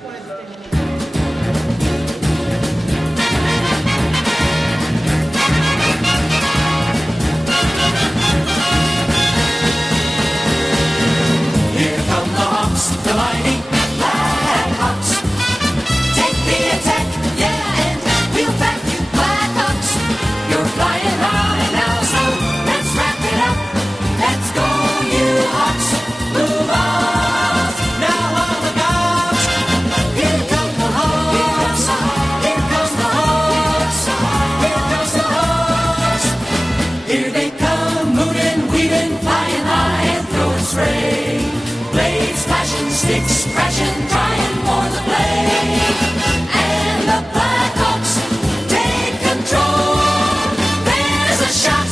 Here come the Hawks, the mighty Blackhawks. Take the attack, yeah, and we'll back you, Blackhawks. You're flying high now, so let's wrap it up. Let's go, you Hawks, move on. Now on the Hawks. Here come the Hawks. Here comes the Hawks. Here comes the Hawks. Here they come, moving, weaving, flying high and throwing spray. Blades flashing, sticks crashing, trying for the play. And the Blackhawks take control. There's a shot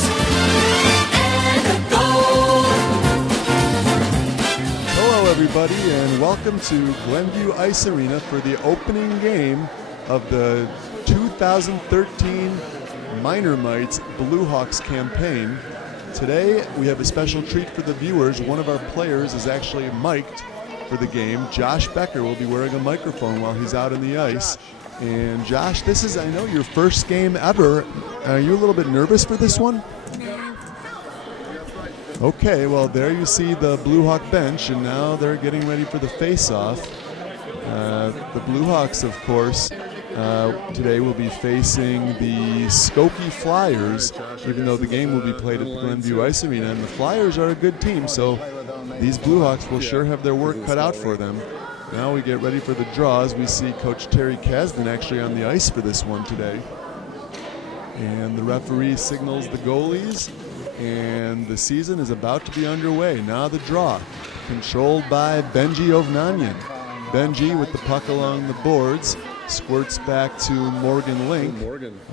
and a goal. Hello, everybody, and welcome to Glenview Ice Arena for the opening game of the 2013 Minor Mite Bluehawks campaign. Today, we have a special treat for the viewers. One of our players is actually mic'd for the game. Josh Becker will be wearing a microphone while he's out in the ice. And Josh, this is, I know, your first game ever. Are you a little bit nervous for this one? Okay, well, there you see the Bluehawk bench, and now they're getting ready for the face-off. The Bluehawks, of course, today will be facing the Skokie Flyers, even though the game will be played at the Glenview Ice Arena. And the Flyers are a good team, so these Bluehawks will sure have their work cut out for them. Now we get ready for the draws. We see Coach Terry Kasdan actually on the ice for this one today. And the referee signals the goalies, and the season is about to be underway. Now the draw, controlled by Benji Ovnanian. Benji with the puck along the boards, squirts back to Morgan Link.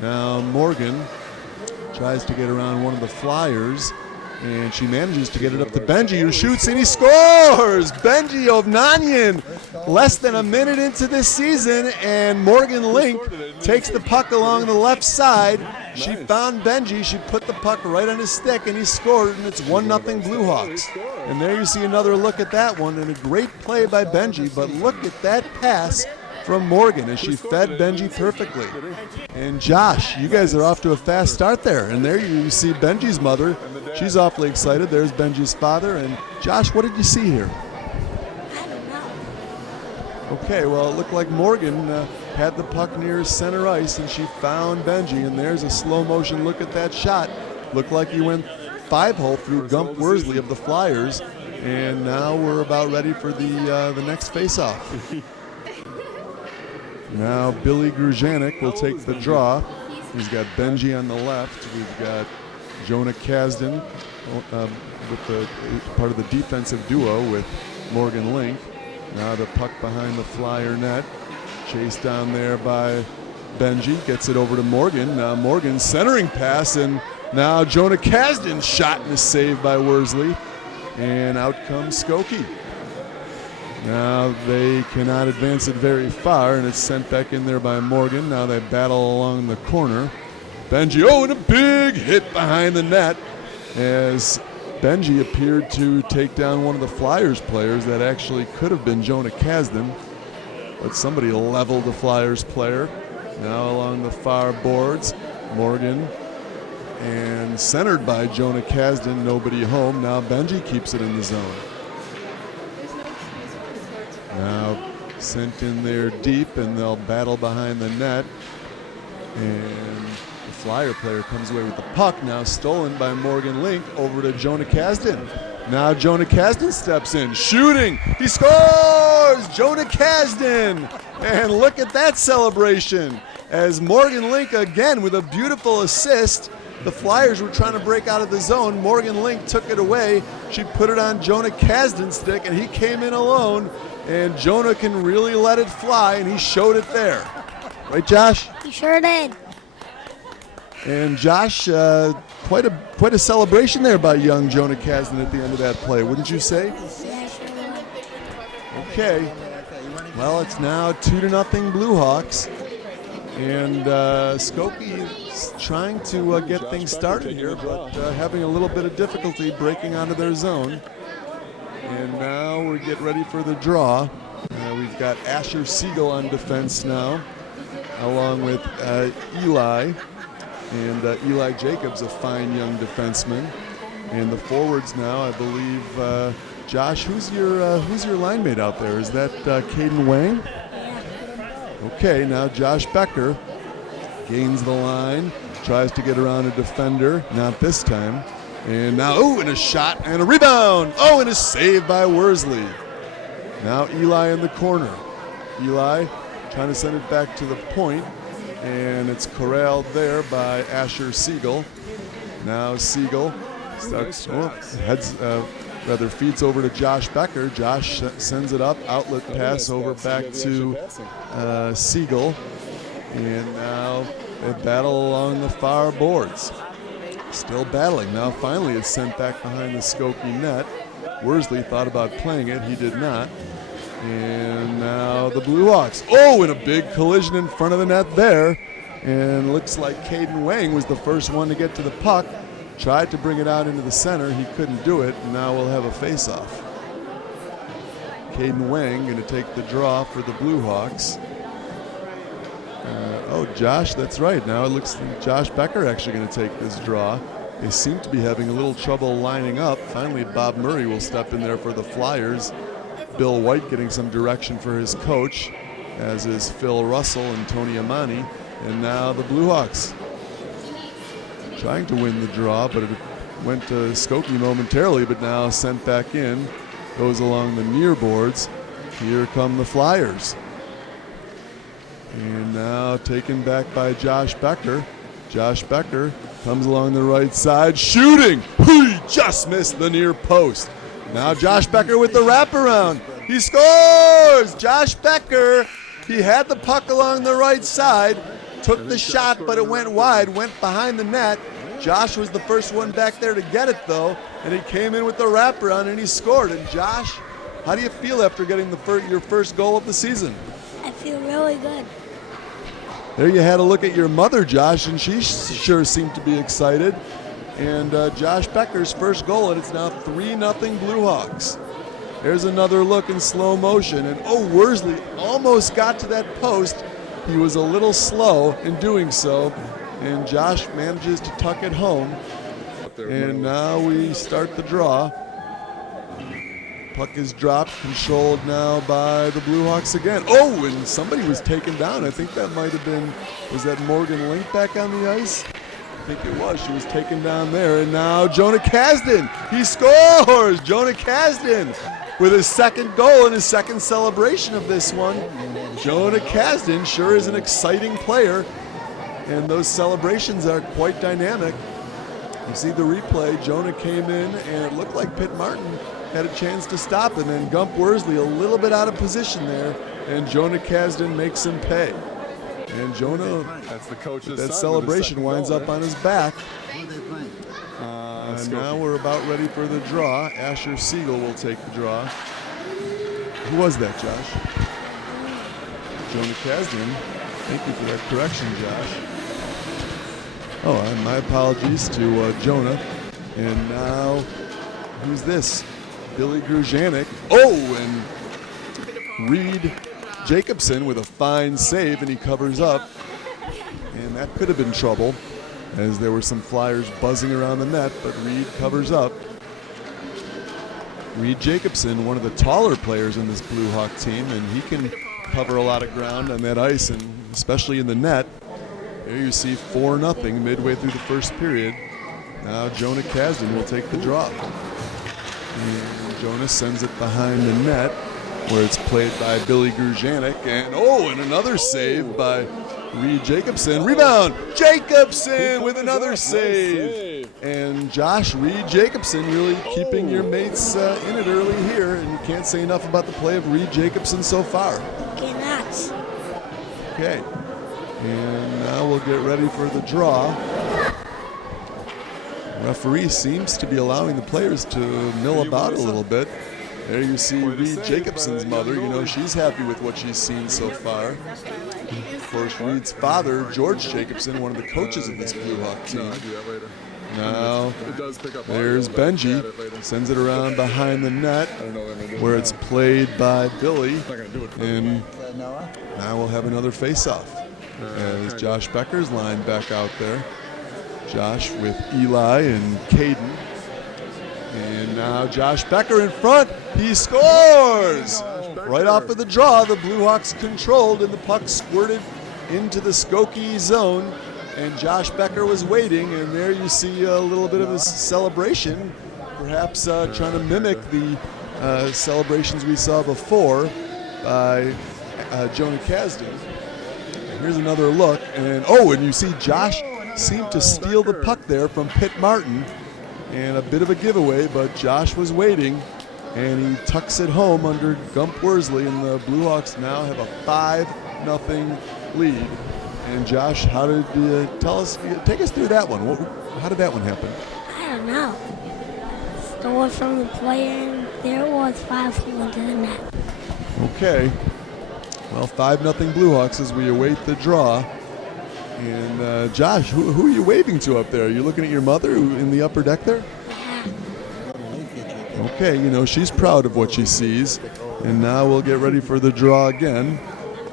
Now Morgan tries to get around one of the Flyers, and she manages to get it up to Benji, who shoots and he scores! Benji Ovnanian, less than a minute into this season, and Morgan Link takes the puck along the left side. She found Benji, she put the puck right on his stick, and he scored, and it's 1-0 Bluehawks. And there you see another look at that one, and a great play by Benji, but look at that pass from Morgan as she fed Benji perfectly. And Josh, you guys are off to a fast start there. And there you see Benji's mother. She's awfully excited. There's Benji's father. And Josh, what did you see here? I don't know. Okay, well, it looked like Morgan had the puck near center ice, and she found Benji. And there's a slow motion look at that shot. Looked like he went 5-hole through Gump Worsley of the Flyers. And now we're about ready for the next face-off. Now Billy Grujanek will take the draw. He's got Benji on the left. We've got Jonah Kasdan with the part of the defensive duo with Morgan Link. Now the puck behind the Flyer net. Chased down there by Benji. Gets it over to Morgan. Now Morgan's centering pass, and now Jonah Kasdan shot and a save by Worsley. And out comes Skokie. Now they cannot advance it very far, and it's sent back in there by Morgan. Now they battle along the corner. Benji, and a big hit behind the net as Benji appeared to take down one of the Flyers players. That actually could have been Jonah Kasdan, but somebody leveled the Flyers player. Now along the far boards, Morgan, and centered by Jonah Kasdan, nobody home. Now Benji keeps it in the zone. Now sent in there deep, and they'll battle behind the net. And the Flyer player comes away with the puck, now stolen by Morgan Link over to Jonah Kasdan. Now Jonah Kasdan steps in, shooting, he scores! Jonah Kasdan! And look at that celebration as Morgan Link again with a beautiful assist. The Flyers were trying to break out of the zone. Morgan Link took it away. She put it on Jonah Kasdan's stick, and he came in alone. And Jonah can really let it fly, and he showed it there. Right, Josh? He sure did. And Josh, quite a celebration there by young Jonah Kasdan at the end of that play, wouldn't you say? Yeah, sure did. Okay. Well, it's now 2-0 Bluehawks. And Skokie's trying to get things started here, but having a little bit of difficulty breaking onto their zone. And now we get ready for the draw. We've they've got Asher Siegel on defense now, along with Eli. And Eli Jacobs, a fine young defenseman. And the forwards now, I believe, Josh, who's your line mate out there? Is that Caden Wang? Okay, now Josh Becker gains the line, tries to get around a defender, not this time. And now, and a shot and a rebound. And a save by Worsley. Now Eli in the corner. Eli trying to send it back to the point, and it's corralled there by Asher Siegel. Now Siegel starts, feeds over to Josh Becker. Josh sends it up, outlet pass over back to Siegel. And now they battle along the far boards. Still battling. Now finally it's sent back behind the Skokie net. Worsley thought about playing it. He did not. And now the Bluehawks. And a big collision in front of the net there. And looks like Caden Wang was the first one to get to the puck. Tried to bring it out into the center. He couldn't do it. And now we'll have a face-off. Caden Wang going to take the draw for the Bluehawks. Josh, that's right. Now it looks like Josh Becker actually going to take this draw. They seem to be having a little trouble lining up. Finally, Bob Murray will step in there for the Flyers. Bill White getting some direction for his coach, as is Phil Russell and Tony Amani. And now the Bluehawks trying to win the draw, but it went to Skokie momentarily, but now sent back in. Goes along the near boards. Here come the Flyers. And now taken back by Josh Becker. Josh Becker comes along the right side, shooting. He just missed the near post. Now Josh Becker with the wraparound. He scores! Josh Becker, he had the puck along the right side, took the shot, but it went wide, went behind the net. Josh was the first one back there to get it, though, and he came in with the wraparound and he scored. And Josh, how do you feel after getting your first goal of the season? I feel really good. There you had a look at your mother, Josh, and she sure seemed to be excited. And Josh Becker's first goal, and it's now 3-0 Bluehawks. There's another look in slow motion, and Worsley almost got to that post. He was a little slow in doing so, and Josh manages to tuck it home. And now we start the draw. Puck is dropped, controlled now by the Bluehawks again. And somebody was taken down. I think that might have been, was that Morgan Link back on the ice? I think it was. She was taken down there. And now Jonah Kasdan, he scores! Jonah Kasdan with his second goal and his second celebration of this one. Jonah Kasdan sure is an exciting player, and those celebrations are quite dynamic. You see the replay, Jonah came in and it looked like Pitt Martin had a chance to stop, and then Gump Worsley a little bit out of position there, and Jonah Kasdan makes him pay. And Jonah, that's the coach's that son celebration with the winds goal, up on his back. And now we're about ready for the draw. Asher Siegel will take the draw. Who was that, Josh? Jonah Kasdan. Thank you for that correction, Josh. And my apologies to Jonah. And now, who's this? Billy Grujanek. And Reed Jacobson with a fine save, and he covers up. And that could have been trouble, as there were some Flyers buzzing around the net, but Reed covers up. Reed Jacobson, one of the taller players in this Blue Hawk team, and he can cover a lot of ground on that ice, and especially in the net. There you see 4-0 midway through the first period. Now Jonah Kasdan will take the draw. And Jonah sends it behind the net, where it's played by Billy Grujanek. And another save by Reed Jacobson. Rebound! Jacobson with another save. And Josh, Reed Jacobson really keeping your mates in it early here. And you can't say enough about the play of Reed Jacobson so far. Cannot. Okay. And now we'll get ready for the draw. Referee seems to be allowing the players to mill about a little bit. There you see Reed Jacobson's mother. You know, she's happy with what she's seen so far. Of course, Reed's father, George Jacobson, one of the coaches of this Blue Hawk team. Now, It does pick up there's audio, but Benji. add it later. Sends it around behind the net I don't know what I'm gonna do. where it's played by Billy. Not gonna do it for And now we'll have another face-off as Josh Becker's lined back out there. Josh with Eli and Caden. And now Josh Becker in front. He scores! Right off of the draw, the Bluehawks controlled and the puck squirted into the Skokie zone. And Josh Becker was waiting, and there you see a little bit of a celebration, perhaps trying to mimic the celebrations we saw before by Jonah Kasdan. And here's another look, and you see Josh seemed to steal the puck there from Pitt Martin, and a bit of a giveaway, but Josh was waiting, and he tucks it home under Gump Worsley, and the Bluehawks now have a 5-0 lead. And Josh, how did take us through that one? How did that one happen? I don't know. Stole from the player, and there it was, 5 into the net. Okay. Well, 5-0 Bluehawks as we await the draw. And Josh, who are you waving to up there? Are you looking at your mother in the upper deck there? Yeah. Okay, she's proud of what she sees. And now we'll get ready for the draw again,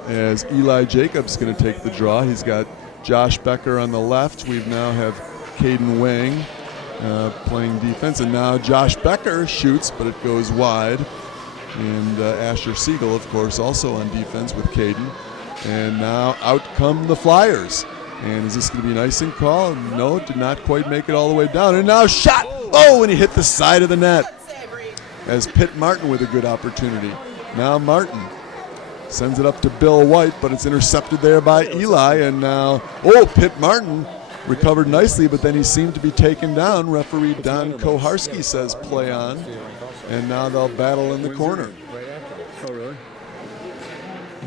as Eli Jacobs going to take the draw. He's got Josh Becker on the left. We now have Caden Wang playing defense. And now Josh Becker shoots, but it goes wide. And Asher Siegel, of course, also on defense with Caden. And now out come the Flyers. And is this going to be an icing call? No, it did not quite make it all the way down. And now shot! Oh, and he hit the side of the net. As Pitt Martin with a good opportunity. Now Martin sends it up to Bill White, but it's intercepted there by Eli. And now, Pitt Martin recovered nicely, but then he seemed to be taken down. Referee Don Koharski says play on. And now they'll battle in the corner. Oh, really?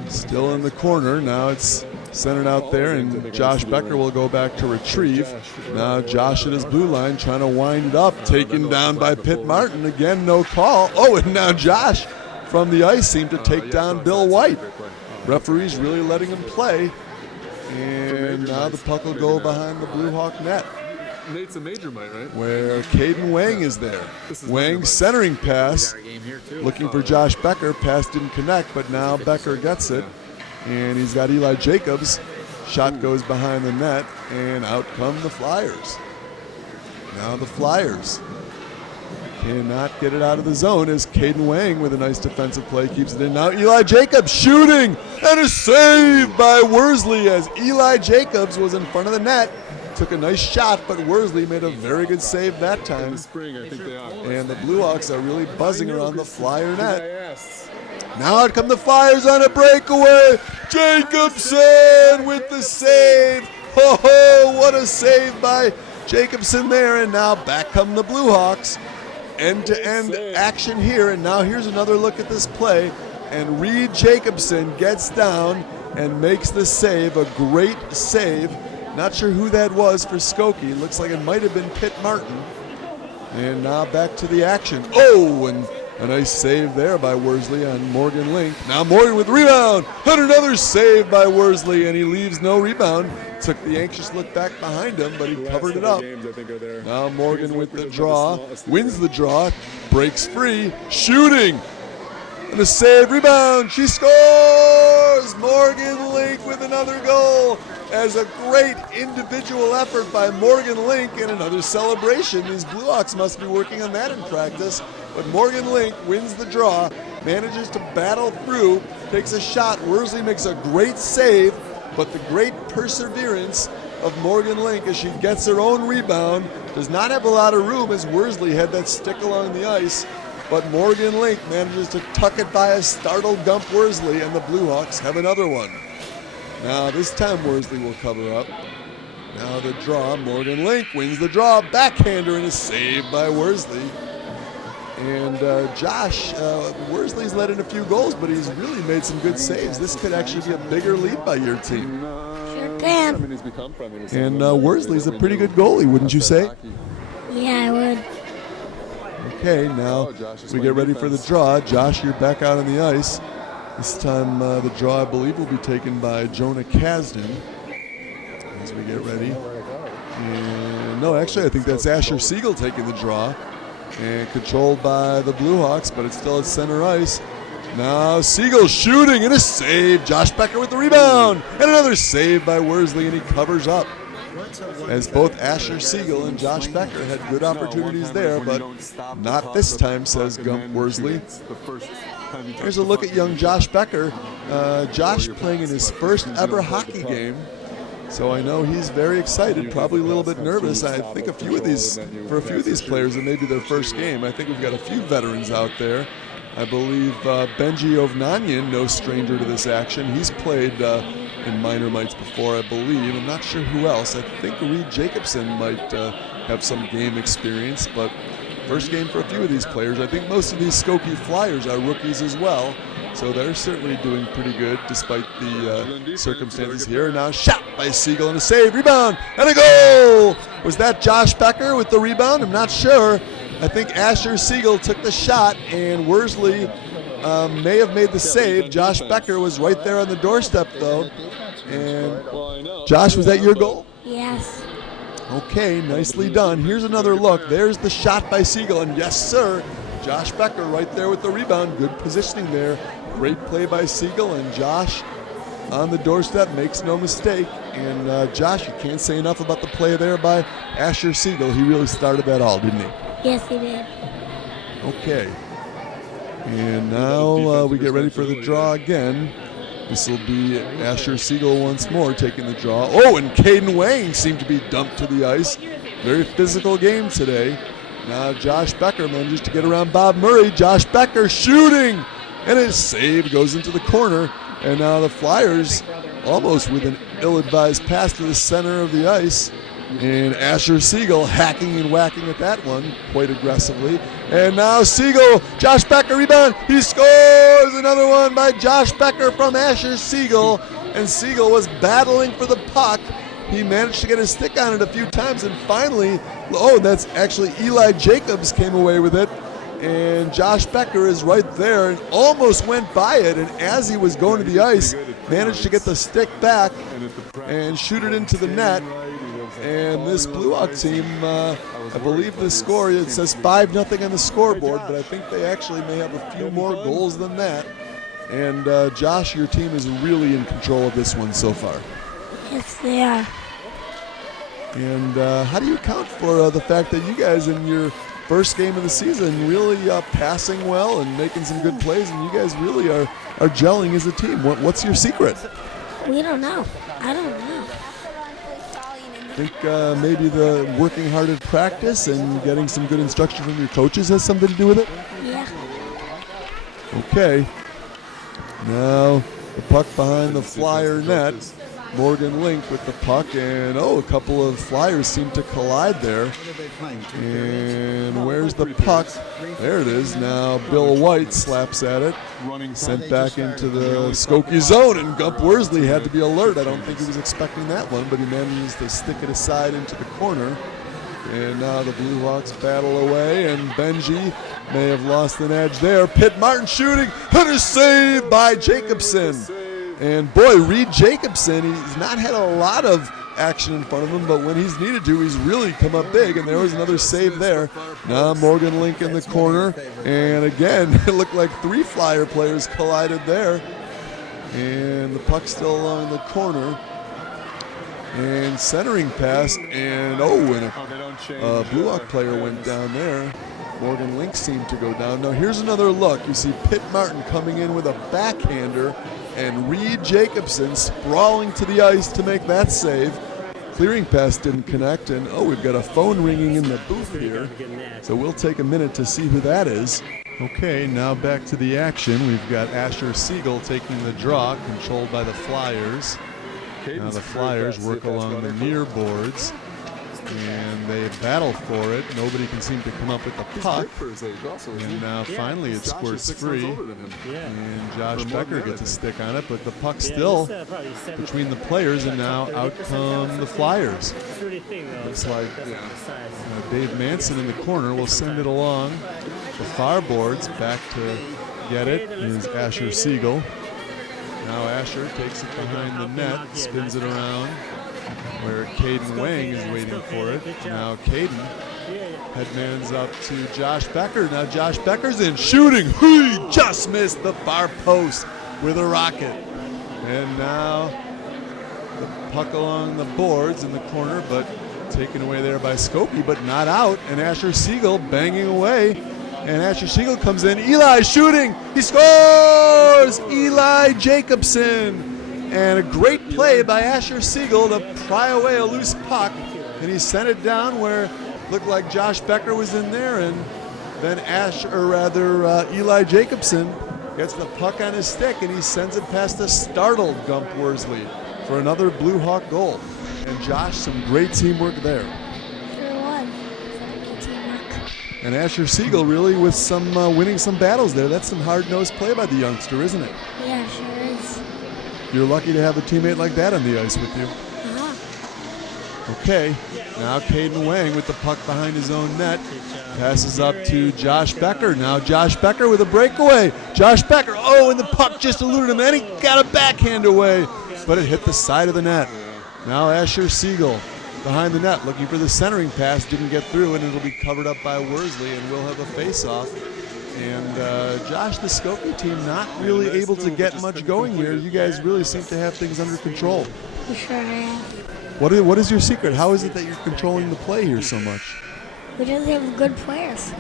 Still in the corner. Now it's centered out there, and Josh Becker will go back to retrieve. Now Josh at his blue line trying to wind it up, taken down by Pitt Martin. Again, no call. And now Josh from the ice seemed to take down Bill White. Referees really letting him play. And now the puck will go behind the Bluehawk net, Nate's a Major Mite, right? where Caden Wang is there. Wang centering pass, looking for Josh Becker. Pass didn't connect, but now Becker gets it. And he's got Eli Jacobs. Shot goes behind the net, and out come the Flyers. Now the Flyers cannot get it out of the zone as Caden Wang with a nice defensive play keeps it in. Now Eli Jacobs shooting, and a save by Worsley as Eli Jacobs was in front of the net. Took a nice shot, but Worsley made a very good save that In time. the spring, I think they are. And the Bluehawks are really buzzing around the Flyer net. Now out come the Flyers on a breakaway. Jacobson with the save. What a save by Jacobson there. And now back come the Bluehawks. End-to-end action here. And now here's another look at this play. And Reed Jacobson gets down and makes the save. A great save. Not sure who that was for Skokie. Looks like it might have been Pitt Martin. And now back to the action. And a nice save there by Worsley on Morgan Link. Now Morgan with the rebound. And another save by Worsley, and he leaves no rebound. Took the anxious look back behind him, but he covered it up. Now Morgan with the draw. Wins the draw. Breaks free. Shooting. And a save, rebound. She scores! Morgan Link with another goal. As a great individual effort by Morgan Link and another celebration. These Bluehawks must be working on that in practice. But Morgan Link wins the draw, manages to battle through, takes a shot. Worsley makes a great save, but the great perseverance of Morgan Link as she gets her own rebound. Does not have a lot of room as Worsley had that stick along the ice. But Morgan Link manages to tuck it by a startled Gump Worsley, and the Bluehawks have another one. Now this time Worsley will cover up. Now the draw, Morgan Link wins the draw, backhander and a save by Worsley. And Josh, Worsley's let in a few goals, but he's really made some good saves. This could actually be a bigger lead by your team. Sure can. And Worsley's a pretty good goalie, wouldn't you say? Yeah, I would. Okay, now we get ready for the draw. Josh, you're back out on the ice. This time the draw, I believe, will be taken by Jonah Kasdan as we get ready And no, actually, I think that's Asher Siegel taking the draw. And controlled by the Bluehawks, but it's still at center ice. Now Siegel shooting and a save. Josh Becker with the rebound. And another save by Worsley, and he covers up. As both Asher Siegel and Josh Becker had good opportunities there, but not this time, says Gump Worsley. Here's a look at young Josh Becker. Josh playing in his first ever hockey game. So I know he's very excited, probably a little bit nervous. I think for a few of these players, it may be their first game. I think we've got a few veterans out there. I believe Benji Ovnanian, no stranger to this action. He's played in minor mites before, I believe. I'm not sure who else. I think Reed Jacobson might have some game experience, but first game for a few of these players. I think most of these Skokie Flyers are rookies as well. So they're certainly doing pretty good despite the circumstances here. Now shot by Siegel and a save, rebound, and a goal! Was that Josh Becker with the rebound? I'm not sure. I think Asher Siegel took the shot, and Worsley may have made the save. Josh Becker was right there on the doorstep, though. And Josh, was that your goal? Yes. Okay, nicely done. Here's another look. There's the shot by Siegel, and yes, sir, Josh Becker right there with the rebound. Good positioning there. Great play by Siegel, and Josh on the doorstep makes no mistake. And Josh, you can't say enough about the play there by Asher Siegel. He really started that all, didn't he? Yes, he did. Okay. And now we get ready for the draw again. This will be Asher Siegel once more taking the draw. Oh, and Caden Wang seemed to be dumped to the ice. Very physical game today. Now Josh Becker manages to get around Bob Murray. Josh Becker shooting, and his save goes into the corner. And now the Flyers almost with an ill-advised pass to the center of the ice. And Asher Siegel hacking and whacking at that one quite aggressively. And now Siegel, Josh Becker rebound. He scores another one by Josh Becker from Asher Siegel. And Siegel was battling for the puck. He managed to get his stick on it a few times, and finally, oh, that's actually Eli Jacobs came away with it. And Josh Becker is right there and almost went by it. And as he was going to the ice, managed to get the stick back and shoot it into the net. And this Blue Hawk team, I believe the score, it says 5-0 on the scoreboard, but I think they actually may have a few more goals than that. And Josh, your team is really in control of this one so far. Yes, they are. And how do you account for the fact that you guys in your first game of the season really passing well and making some good plays, and you guys really are gelling as a team? What's your secret? We don't know. I don't know. I think maybe the working hard at practice and getting some good instruction from your coaches has something to do with it? Yeah. Okay. Now the puck behind the Flyer net. Morgan Link with the puck, and a couple of Flyers seem to collide there. And where's the puck? There it is. Now Bill White slaps at it. Sent back into the Skokie zone, and Gump Worsley had to be alert. I don't think he was expecting that one, but he manages to stick it aside into the corner. And now the Blue Hawks battle away, and Benji may have lost an edge there. Pitt Martin shooting, and a save by Jacobson. And boy, Reed Jacobson, he's not had a lot of action in front of him, but when he's needed to, he's really come up big, and there was another save there. Now Morgan Link in the corner, and again, it looked like 3 Flyer players collided there. And the puck still along the corner. And centering pass, and a Blue Hawk player went down there. Morgan Link seemed to go down. Now here's another look. You see Pitt Martin coming in with a backhander, and Reed Jacobson sprawling to the ice to make that save. Clearing pass didn't connect, and we've got a phone ringing in the booth here. So we'll take a minute to see who that is. Okay, now back to the action. We've got Asher Siegel taking the draw, controlled by the Flyers. Now the Flyers work along the near boards, and they battle for it. Nobody can seem to come up with the puck. And now finally it squirts free, and Josh Becker gets a stick on it, but the puck still between the players, and now out come the Flyers. Looks like Dave Manson in the corner will send it along the far boards. Back to get it is Asher Siegel. Now Asher takes it behind the net, spins it around, where Caden Wang is waiting for it. Now Caden headmans up to Josh Becker. Now Josh Becker's in, shooting. He just missed the far post with a rocket. And now the puck along the boards in the corner, but taken away there by Skokie, but not out. And Asher Siegel banging away. And Asher Siegel comes in. Eli shooting. He scores! Eli Jacobson. And a great play by Asher Siegel to pry away a loose puck. And he sent it down where it looked like Josh Becker was in there. And then Eli Jacobson gets the puck on his stick and he sends it past the startled Gump Worsley for another Blue Hawk goal. And Josh, some great teamwork there. Sure was. Good teamwork. And Asher Siegel really with some winning some battles there. That's some hard-nosed play by the youngster, isn't it? Yeah, sure is. You're lucky to have a teammate like that on the ice with you. Uh-huh. Okay, now Caden Wang with the puck behind his own net. Passes up to Josh Becker. Now Josh Becker with a breakaway. Josh Becker, and the puck just eluded him, and he got a backhand away, but it hit the side of the net. Now Asher Siegel behind the net looking for the centering pass. Didn't get through, and it'll be covered up by Worsley, and we'll have a face-off. And Josh, the Skokie team not really able to get much going here. You guys really seem to have things under control. We sure have. What is your secret? How is it that you're controlling the play here so much? We just have good players.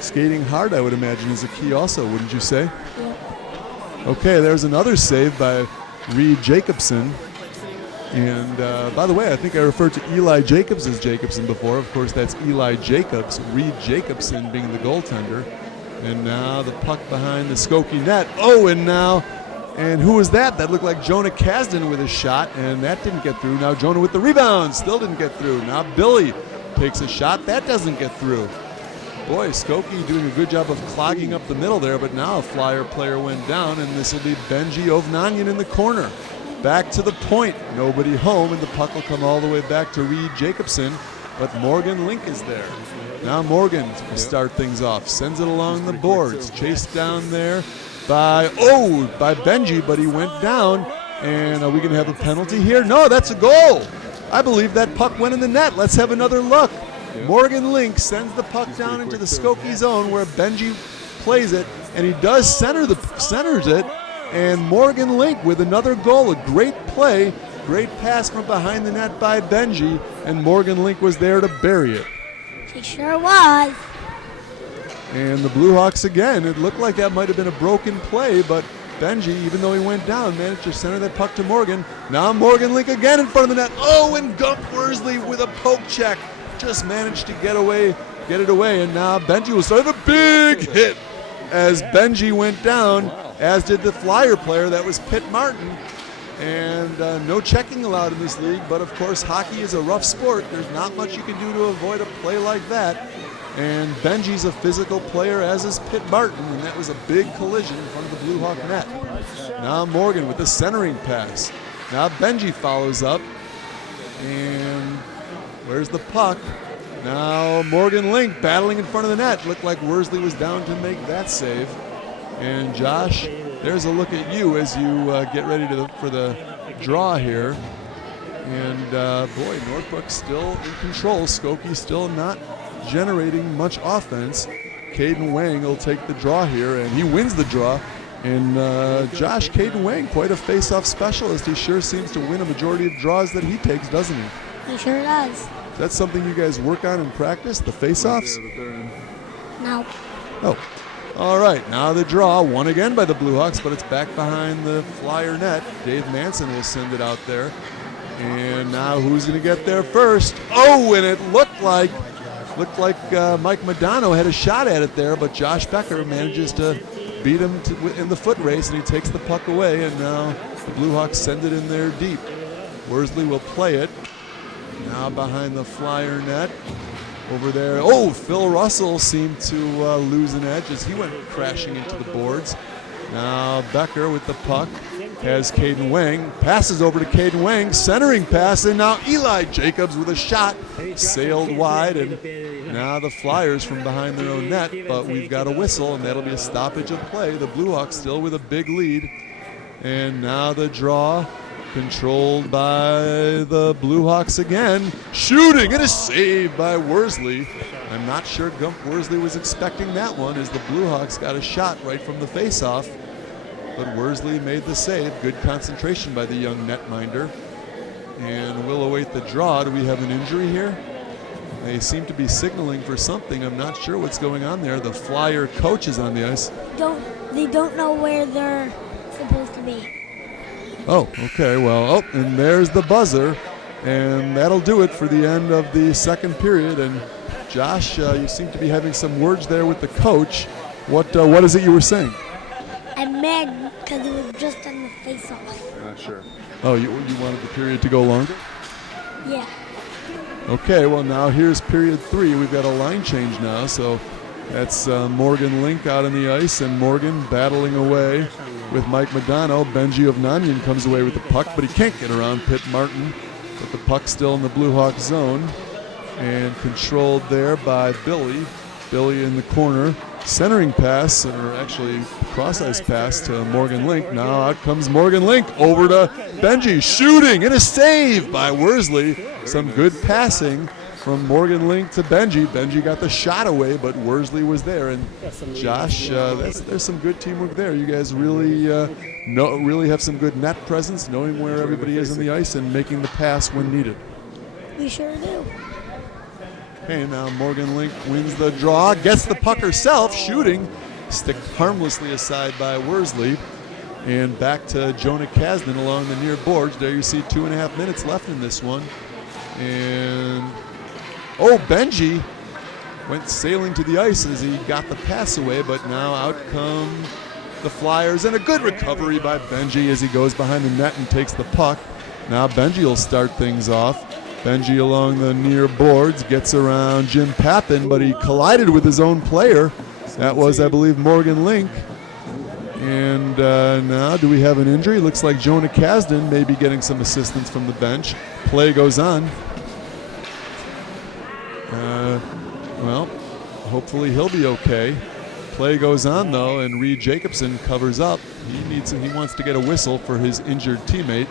Skating hard, I would imagine, is a key also, wouldn't you say? Yep. Okay, there's another save by Reed Jacobson. And by the way, I think I referred to Eli Jacobs as Jacobson before. Of course, that's Eli Jacobs, Reed Jacobson being the goaltender. And now the puck behind the Skokie net. And who was that? That looked like Jonah Kasdan with a shot, and that didn't get through. Now Jonah with the rebound, still didn't get through. Now Billy takes a shot, that doesn't get through. Boy, Skokie doing a good job of clogging up the middle there, but now a Flyer player went down, and this will be Benji Ovnanian in the corner. Back to the point, nobody home, and the puck will come all the way back to Reed Jacobson, but Morgan Link is there. Now Morgan will start things off, sends it along the boards, chased down there by Benji, but he went down. And are we going to have a penalty here? No, that's a goal. I believe that puck went in the net. Let's have another look. Yeah. Morgan Link sends the puck down into the Skokie zone where Benji plays it, and he does centers it. And Morgan Link with another goal, a great play, great pass from behind the net by Benji, and Morgan Link was there to bury it. He sure was. And the Blue Hawks again, it looked like that might have been a broken play, but Benji, even though he went down, managed to center that puck to Morgan. Now Morgan Link again in front of the net. And Gump Worsley with a poke check just managed to get it away, and now Benji will start a big hit as Benji went down, as did the Flyer player, that was Pitt Martin. And no checking allowed in this league, but of course hockey is a rough sport. There's not much you can do to avoid a play like that. And Benji's a physical player, as is Pitt Martin, and that was a big collision in front of the Blue Hawk net. Now Morgan with the centering pass. Now Benji follows up, and where's the puck? Now Morgan Link battling in front of the net. Looked like Worsley was down to make that save. And Josh, there's a look at you as you get ready for the draw here. And boy, Northbrook still in control. Skokie still not generating much offense. Caden Wang will take the draw here, and he wins the draw. And Josh, Caden Wang, quite a face-off specialist. He sure seems to win a majority of draws that he takes, doesn't he? He sure does. That's something you guys work on in practice, the face-offs? No. Oh. All right, now the draw, won again by the Blue Hawks, but it's back behind the Flyer net. Dave Manson will send it out there. And now who's going to get there first? And it looked like Mike Madano had a shot at it there, but Josh Becker manages to beat him in the foot race, and he takes the puck away, and now the Blue Hawks send it in there deep. Worsley will play it. Now behind the Flyer net. Over there, Phil Russell seemed to lose an edge as he went crashing into the boards. Now Becker with the puck has Caden Wang, passes over to Caden Wang, centering pass, and now Eli Jacobs with a shot, sailed wide, and now the Flyers from behind their own net, but we've got a whistle, and that'll be a stoppage of play. The Blue Hawks still with a big lead, and now the draw controlled by the Bluehawks again. Shooting and a save by Worsley. I'm not sure Gump Worsley was expecting that one as the Bluehawks got a shot right from the faceoff. But Worsley made the save. Good concentration by the young netminder. And we'll await the draw. Do we have an injury here? They seem to be signaling for something. I'm not sure what's going on there. The Flyer coach is on the ice. They don't know where they're supposed to be. Oh, okay. Well, and there's the buzzer. And that'll do it for the end of the second period. And Josh, you seem to be having some words there with the coach. What is it you were saying? I'm mad because it was just on the face-off. Not sure. Oh, you wanted the period to go longer? Yeah. Okay, well now here's period 3. We've got a line change now, so that's Morgan Link out on the ice, and Morgan battling away with Mike Madano. Benji of Nanyan comes away with the puck, but he can't get around Pitt Martin. But the puck's still in the Bluehawk zone, and controlled there by Billy. Billy in the corner. Centering pass, or actually cross-ice pass to Morgan Link. Now out comes Morgan Link over to Benji. Shooting and a save by Worsley. Some good passing from Morgan Link to Benji. Benji got the shot away, but Worsley was there. And Josh, there's some good teamwork there. You guys really really have some good net presence, knowing where everybody is on the ice and making the pass when needed. We sure do. Okay, now Morgan Link wins the draw, gets the puck herself, shooting, stick harmlessly aside by Worsley, and back to Jonah Kasdan along the near boards. There you see 2.5 minutes left in this one, and Benji went sailing to the ice as he got the pass away, but now out come the Flyers, and a good recovery by Benji as he goes behind the net and takes the puck. Now Benji will start things off. Benji along the near boards gets around Jim Pappin, but he collided with his own player. That was, I believe, Morgan Link. And now do we have an injury? Looks like Jonah Kasdan may be getting some assistance from the bench. Play goes on. Well, hopefully he'll be okay. Play goes on though, and Reed Jacobson covers up. He wants to get a whistle for his injured teammate.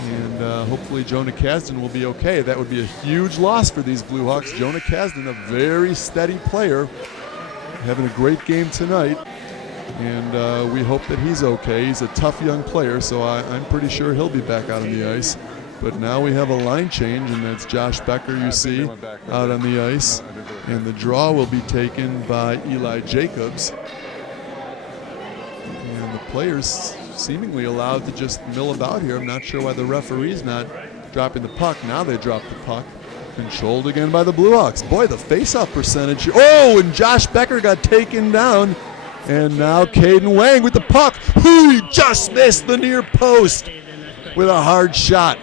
And hopefully Jonah Kasdan will be okay. That would be a huge loss for these Bluehawks. Jonah Kasdan, a very steady player, having a great game tonight. And we hope that he's okay. He's a tough young player, so I'm pretty sure he'll be back out on the ice. But now we have a line change, and that's Josh Becker, you see, out on the ice. And the draw will be taken by Eli Jacobs. And the players seemingly allowed to just mill about here. I'm not sure why the referee's not dropping the puck. Now they drop the puck. Controlled again by the Bluehawks. Boy, the face-off percentage. Oh, and Josh Becker got taken down. And now Caden Wang with the puck. He just missed the near post with a hard shot.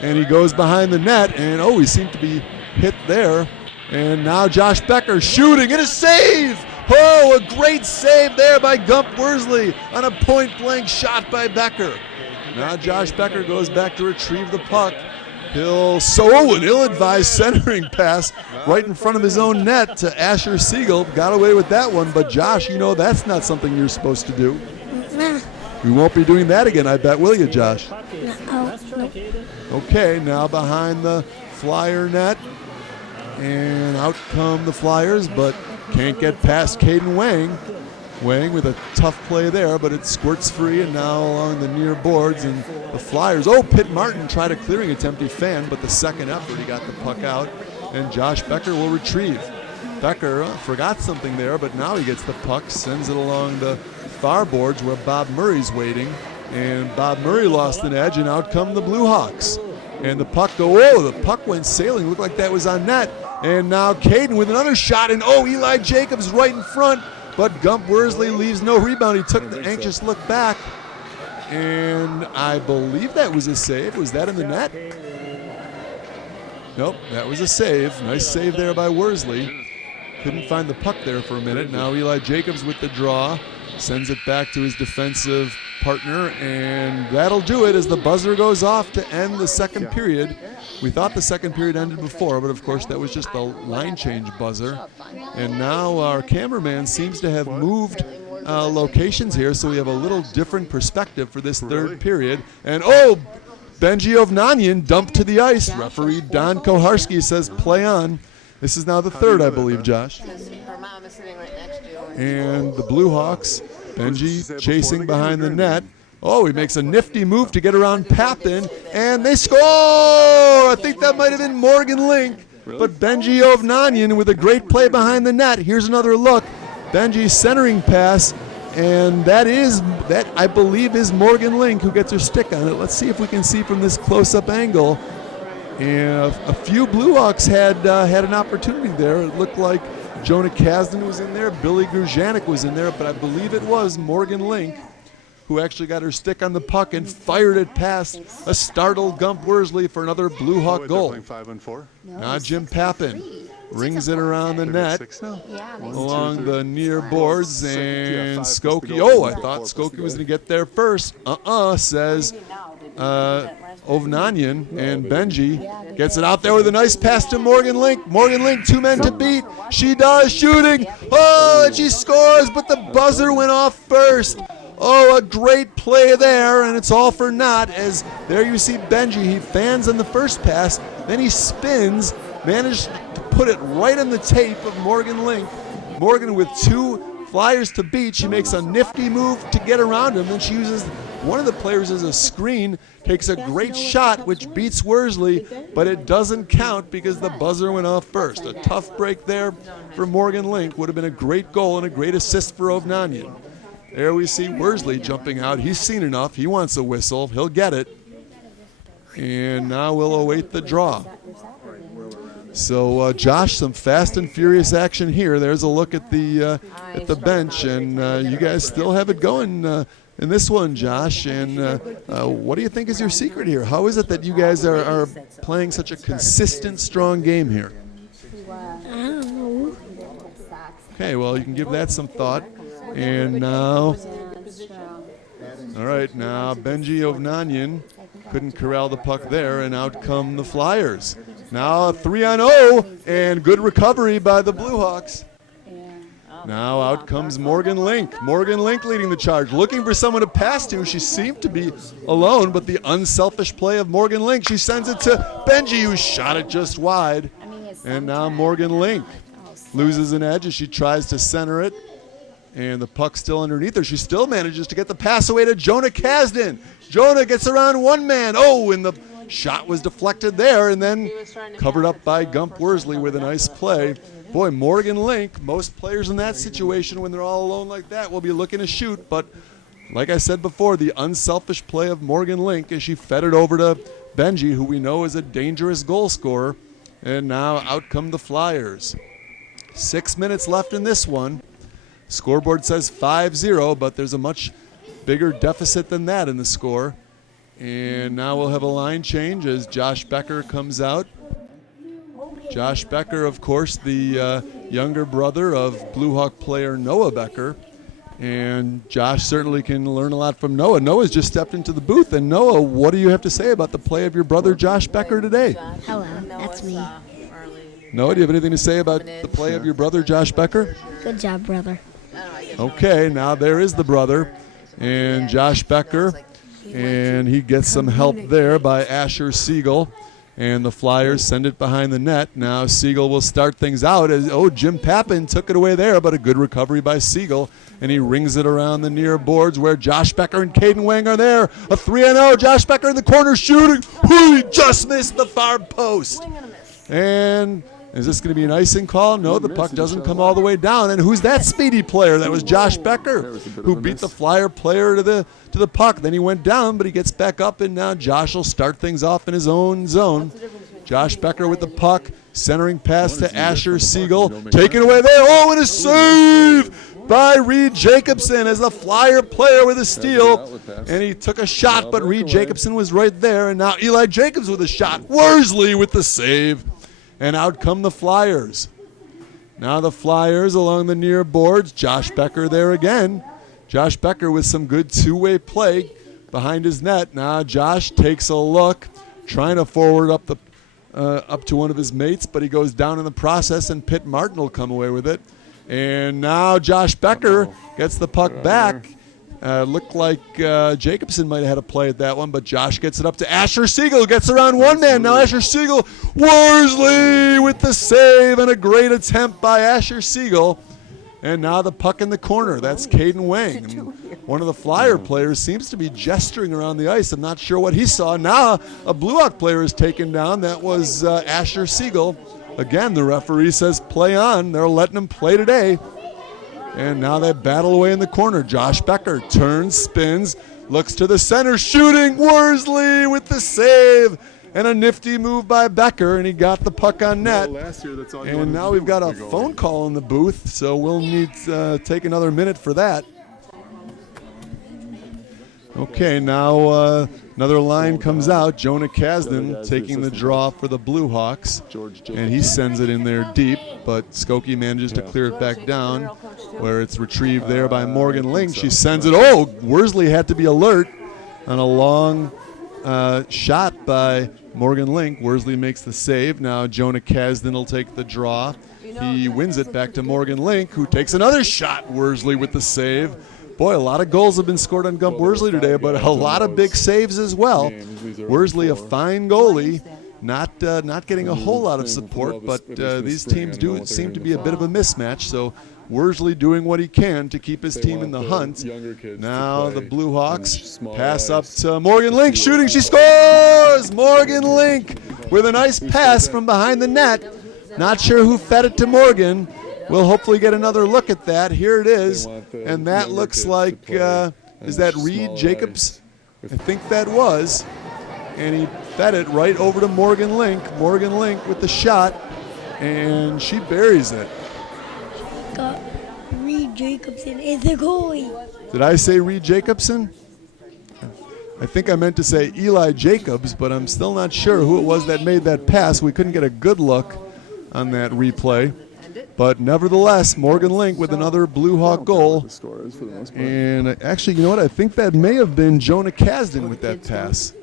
And he goes behind the net, and he seemed to be hit there. And now Josh Becker shooting, and a save! Oh, a great save there by Gump Worsley on a point-blank shot by Becker. Now Josh Becker goes back to retrieve the puck. An ill-advised centering pass right in front of his own net to Asher Siegel. Got away with that one, but Josh, you know that's not something you're supposed to do. Nah. We won't be doing that again, I bet, will you, Josh? No. Okay, now behind the Flyer net. And out come the Flyers, but can't get past Caden Wang. Wang with a tough play there, but it squirts free, and now along the near boards, and the Flyers. Pitt Martin tried a clearing attempt, he fanned, but the second effort he got the puck out, and Josh Becker will retrieve. Becker forgot something there, but now he gets the puck, sends it along the far boards where Bob Murray's waiting, and Bob Murray lost an edge, and out come the Bluehawks. And the puck went sailing, looked like that was on net, and now Caden with another shot, and Eli Jacobs right in front. But Gump Worsley leaves no rebound. He took the anxious look back, and I believe that was a save. Was that in the net? Nope, that was a save. Nice save there by Worsley. Couldn't find the puck there for a minute. Now Eli Jacobs with the draw. Sends it back to his defensive partner, and that'll do it as the buzzer goes off to end the second period. We thought the second period ended before, but of course that was just the line change buzzer. And now our cameraman seems to have moved locations here, so we have a little different perspective for this Really? third period. And Benji Ovnanian dumped to the ice. Referee Don Koharski says play on. This is now the third, I believe, Josh. Her mom is sitting right next to you. And the Bluehawks, Benji before chasing the game behind the again? net. Oh, he makes a nifty move to get around Papin, and they score! I think that might have been Morgan Link, but Benji Ovnanian with a great play behind the net. Here's another look. Benji's centering pass, and that I believe is Morgan Link who gets her stick on it. Let's see if we can see from this close-up angle. And a few Bluehawks had an opportunity there. It looked like Jonah Kasdan was in there, Billy Grujanik was in there, but I believe it was Morgan Link who actually got her stick on the puck and fired it past a startled Gump Worsley for another Bluehawk goal. Playing 5 on 4. Now Jim Papin rings it around the net 6 now. along the near boards, and 5 plus the Skokie. goal. Oh, I thought Skokie was going to get there first. Says Ovnanian, and Benji gets it out there with a nice pass to Morgan Link. Morgan Link, 2 men to beat. She does, shooting. Oh, and she scores, but the buzzer went off first. Oh, a great play there, and it's all for naught, as there you see Benji. He fans on the first pass, then he spins, managed to put it right on the tape of Morgan Link. Morgan with 2 Flyers to beat. She makes a nifty move to get around him, and she uses one of the players as a screen, takes a great shot, which beats Worsley, but it doesn't count because the buzzer went off first. A tough break there for Morgan Link. Would have been a great goal and a great assist for Ovnanian. There we see Worsley jumping out. He's seen enough. He wants a whistle. He'll get it. And now we'll await the draw. So, Josh, some fast and furious action here. There's a look at the bench, and you guys still have it going in this one, Josh. And what do you think is your secret here? How is it that you guys are playing such a consistent, strong game here? I don't know. Okay, well, you can give that some thought. And now, all right, now Benji Ovnanian couldn't corral the puck there, and out come the Flyers. Now a 3-on-0, and good recovery by the Bluehawks. Now out comes Morgan Link. Morgan Link leading the charge, looking for someone to pass to. She seemed to be alone, but the unselfish play of Morgan Link, she sends it to Benji, who shot it just wide. And now Morgan Link loses an edge as she tries to center it. And the puck's still underneath her. She still manages to get the pass away to Jonah Kasdan. Jonah gets around one man. Oh, and the shot was deflected there and then covered up by Gump Worsley with a nice play. Boy, Morgan Link, most players in that situation when they're all alone like that will be looking to shoot. But like I said before, the unselfish play of Morgan Link as she fed it over to Benji, who we know is a dangerous goal scorer. And now out come the Flyers. 6 minutes left in this one. Scoreboard says 5-0, but there's a much bigger deficit than that in the score. And now we'll have a line change as Josh Becker comes out. Josh Becker, of course, the younger brother of Bluehawk player Noah Becker. And Josh certainly can learn a lot from Noah. Noah's just stepped into the booth. And Noah, what do you have to say about the play of your brother Josh Becker today? Hello, that's me. Noah, do you have anything to say about the play of your brother Josh Becker? Good job, brother. Okay, now there is the brother, and Josh Becker, and he gets some help there by Asher Siegel, and the Flyers send it behind the net. Now Siegel will start things out as, Jim Papin took it away there, but a good recovery by Siegel, and he rings it around the near boards where Josh Becker and Caden Wang are there. A 3-0, Josh Becker in the corner shooting. He just missed the far post. And is this going to be an icing call? No, the puck doesn't come all the way down. And who's that speedy player? That was Josh Becker, who beat the Flyer player to the puck. Then he went down, but he gets back up, and now Josh will start things off in his own zone. Josh Becker with the puck, centering pass to Asher Siegel, taken away there. Oh, and a save by Reed Jacobson as the Flyer player with a steal. And he took a shot, but Reed Jacobson was right there. And now Eli Jacobs with a shot. Worsley with the save. And out come the Flyers. Now the Flyers along the near boards. Josh Becker there again. Josh Becker with some good two-way play behind his net. Now Josh takes a look, trying to forward up to one of his mates, but he goes down in the process, and Pitt Martin will come away with it. And now Josh Becker gets the puck back. Looked like Jacobson might have had a play at that one, but Josh gets it up to Asher Siegel, gets around one man. Now Asher Siegel, Worsley with the save and a great attempt by Asher Siegel. And now the puck in the corner. That's Caden Wang. And one of the Flyer players seems to be gesturing around the ice. I'm not sure what he saw. Now a Blue Hawk player is taken down. That was Asher Siegel. Again, the referee says play on. They're letting him play today. And now they battle away in the corner. Josh Becker turns, spins, looks to the center, shooting. Worsley with the save. And a nifty move by Becker, and he got the puck on net. Last year, that's all you And wanted now to we've do got a was go phone away. call in the booth, so we'll need to take another minute for that. Okay, now another line comes out. Jonah Kasdan taking the draw for the Blue Hawks, and he sends it in there deep, but Skokie manages to clear it back down, where it's retrieved there by Morgan Link. She sends it. Oh, Worsley had to be alert on a long shot by Morgan Link. Worsley makes the save. Now Jonah Kasdan will take the draw. He wins it back to Morgan Link, who takes another shot. Worsley with the save. Boy, a lot of goals have been scored on Gump Worsley today, but a lot of big saves as well. Worsley, a fine goalie, not getting a whole lot of support, but these teams do seem to be a bit of a mismatch, so Worsley doing what he can to keep his team in the hunt. Now the Blue Hawks pass up to Morgan Link, shooting, she scores! Morgan Link with a nice pass from behind the net. Not sure who fed it to Morgan. We'll hopefully get another look at that. Here it is, and that looks like, is that Reed Jacobs? I think that was. And he fed it right over to Morgan Link. Morgan Link with the shot, and she buries it. Reed Jacobson is the goalie. Did I say Reed Jacobson? I think I meant to say Eli Jacobs, but I'm still not sure who it was that made that pass. We couldn't get a good look on that replay. But nevertheless, Morgan Link with another Blue Hawk goal. And actually, you know what? I think that may have been Jonah Kasdan with that pass.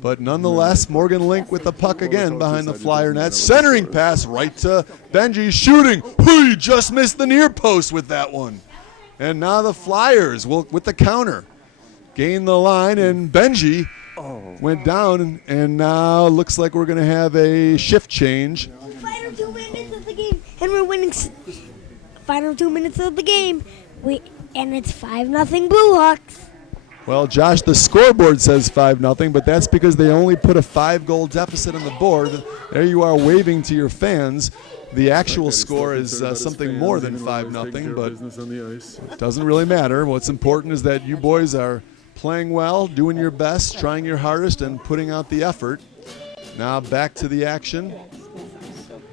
But nonetheless, Morgan Link with the puck again behind the Flyer net. Centering pass right to Benji, shooting. He just missed the near post with that one. And now the Flyers will, with the counter, gain the line, and Benji went down, and now looks like we're going to have a shift change. Final 2 minutes of the game, and we're winning. Final 2 minutes of the game, and it's 5-0 Blue Hawks. Well, Josh, the scoreboard says 5-0, but that's because they only put a 5-goal deficit on the board. There you are waving to your fans. The actual score is something more than 5-0, but it doesn't really matter. What's important is that you boys are playing well, doing your best, trying your hardest, and putting out the effort. Now back to the action.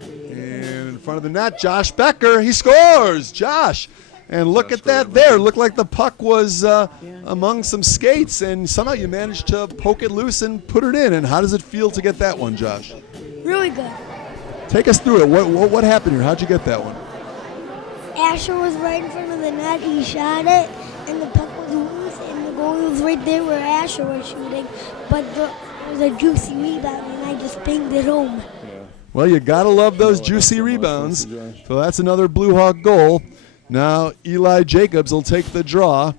And in front of the net, Josh Becker, he scores! Josh! And look at that there. Looked like the puck was among some skates, and somehow you managed to poke it loose and put it in. And how does it feel to get that one, Josh? Really good. Take us through it. What happened here? How'd you get that one? Asher was right in front of the net. He shot it, and the puck was loose, and the goalie was right there where Asher was shooting. But there was a juicy rebound, and I just pinged it home. Well, you got to love those juicy rebounds. So that's another Blue Hawk goal. Now Eli Jacobs will take the draw,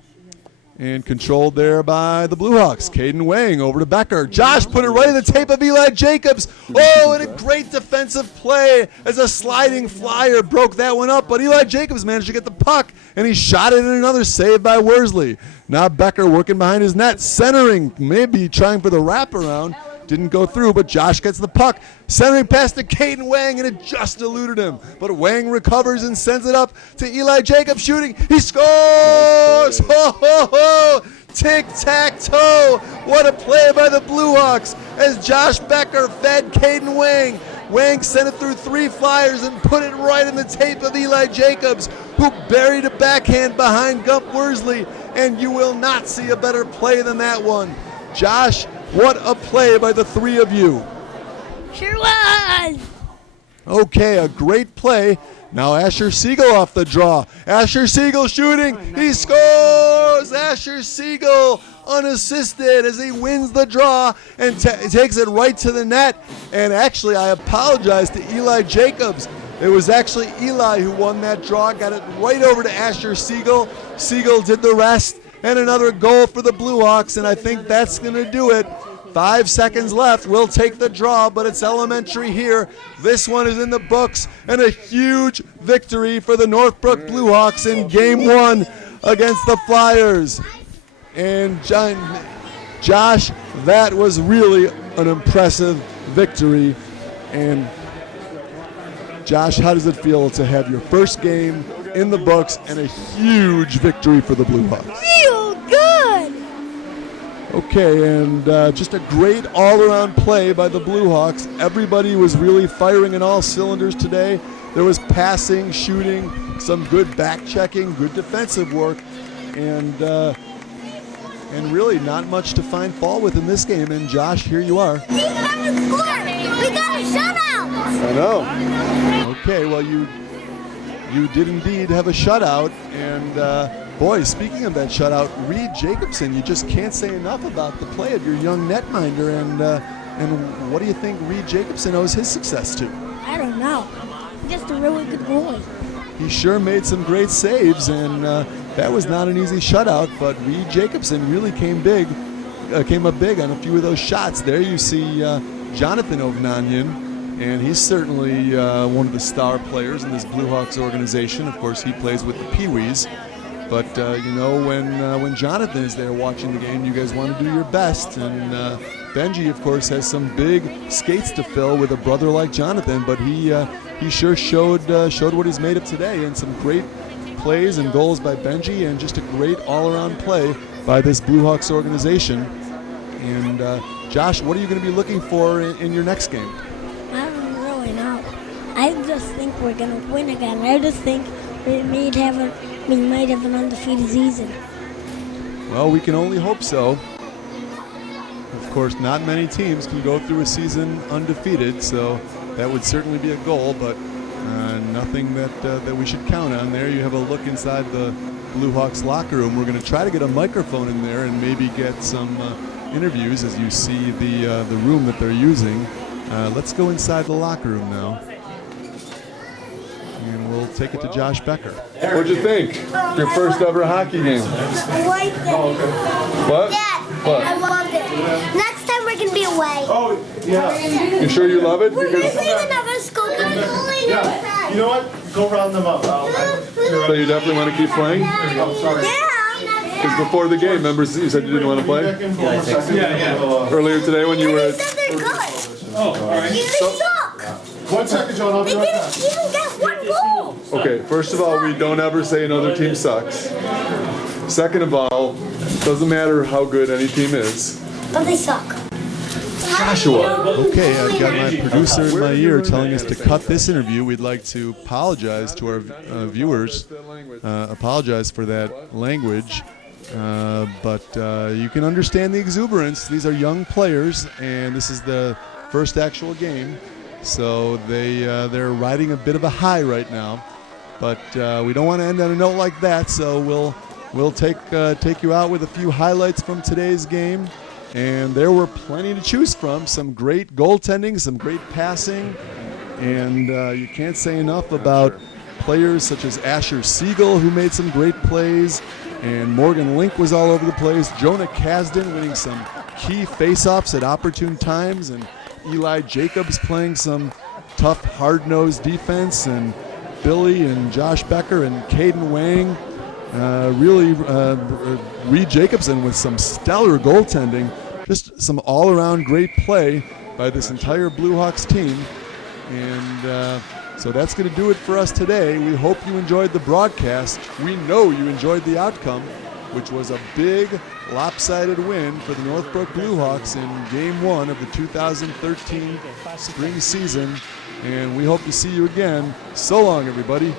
and controlled there by the Blue Hawks. Caden Wang over to Becker. Josh put it right in the tape of Eli Jacobs. Oh, and a great defensive play as a sliding Flyer broke that one up, but Eli Jacobs managed to get the puck, and he shot it in. Another save by Worsley. Now Becker working behind his net, centering, maybe trying for the wraparound. Didn't go through, but Josh gets the puck. Centering pass to Caden Wang, and it just eluded him. But Wang recovers and sends it up to Eli Jacobs shooting. He scores! Ho, ho, ho! Tic-tac-toe! What a play by the Blue Hawks as Josh Becker fed Caden Wang. Wang sent it through 3 Flyers and put it right in the tape of Eli Jacobs, who buried a backhand behind Gump Worsley. And you will not see a better play than that one. Josh, what a play by the 3 of you. Sure was. Okay, a great play. Now Asher Siegel off the draw. Asher Siegel shooting. He scores! Asher Siegel unassisted as he wins the draw and takes it right to the net. And actually, I apologize to Eli Jacobs. It was actually Eli who won that draw, got it right over to Asher Siegel. Siegel did the rest, and another goal for the Bluehawks, and I think that's going to do it. 5 seconds left. We'll take the draw, but it's elementary here. This one is in the books, and a huge victory for the Northbrook Bluehawks in Game 1 against the Flyers. And Josh, that was really an impressive victory. And Josh, how does it feel to have your first game in the books and a huge victory for the Bluehawks? Feel good. Okay, and just a great all-around play by the Bluehawks. Everybody was really firing in all cylinders today. There was passing, shooting, some good back-checking, good defensive work, and really not much to find fault with in this game. And Josh, here you are. We got a shutout. I know. Okay, well you did indeed have a shutout, and boy, speaking of that shutout, Reed Jacobson, you just can't say enough about the play of your young netminder, and what do you think Reed Jacobson owes his success to? I don't know. Just a really good goalie. He sure made some great saves, and that was not an easy shutout, but Reed Jacobson really came up big on a few of those shots. There you see Jonathan Ovnanian, and he's certainly one of the star players in this Bluehawks organization. Of course, he plays with the Pee-wees. But, when Jonathan is there watching the game, you guys want to do your best. And Benji, of course, has some big skates to fill with a brother like Jonathan. But he sure showed what he's made of today, and some great plays and goals by Benji, and just a great all-around play by this Bluehawks organization. And, Josh, what are you going to be looking for in your next game? I don't really know. I just think we're going to win again. I just think we might have an undefeated season. Well, we can only hope so. Of course, not many teams can go through a season undefeated, so that would certainly be a goal, but nothing that we should count on. There you have a look inside the Bluehawks locker room. We're going to try to get a microphone in there and maybe get some interviews as you see the room that they're using. Let's go inside the locker room now. And we'll take it to Josh Becker. What'd you think? Your first ever hockey game. I liked it. What? Dad, What? I loved it. Next time we're going to be away. Oh, yeah. You sure you love it? We're Because leaving another school. Yeah. You know what? Go round them up. so you definitely want to keep playing? Yeah. Because before the game, remember you said you didn't want to play? Yeah. Earlier today when you were They said they're good. Oh, all right. They suck. 1 second, John. I'll be They right back. didn't even get one goal. Okay, first of all, we don't ever say another team sucks. Second of all, doesn't matter how good any team is. But they suck. Joshua. Okay, I've got my producer in my ear telling us to cut this interview. We'd like to apologize to our viewers, apologize for that language, but you can understand the exuberance. These are young players, and this is the first actual game, so they're riding a bit of a high right now. But we don't want to end on a note like that, so we'll take you out with a few highlights from today's game. And there were plenty to choose from. Some great goaltending, some great passing, and you can't say enough about players such as Asher Siegel, who made some great plays, and Morgan Link was all over the place. Jonah Kasdan winning some key face-offs at opportune times, and Eli Jacobs playing some tough, hard-nosed defense, and Billy and Josh Becker and Caden Wang. Reed Jacobson with some stellar goaltending. Just some all-around great play by this entire Bluehawks team. And so that's going to do it for us today. We hope you enjoyed the broadcast. We know you enjoyed the outcome, which was a big lopsided win for the Northbrook Bluehawks in Game 1 of the 2013 spring season. And we hope to see you again. So long, everybody.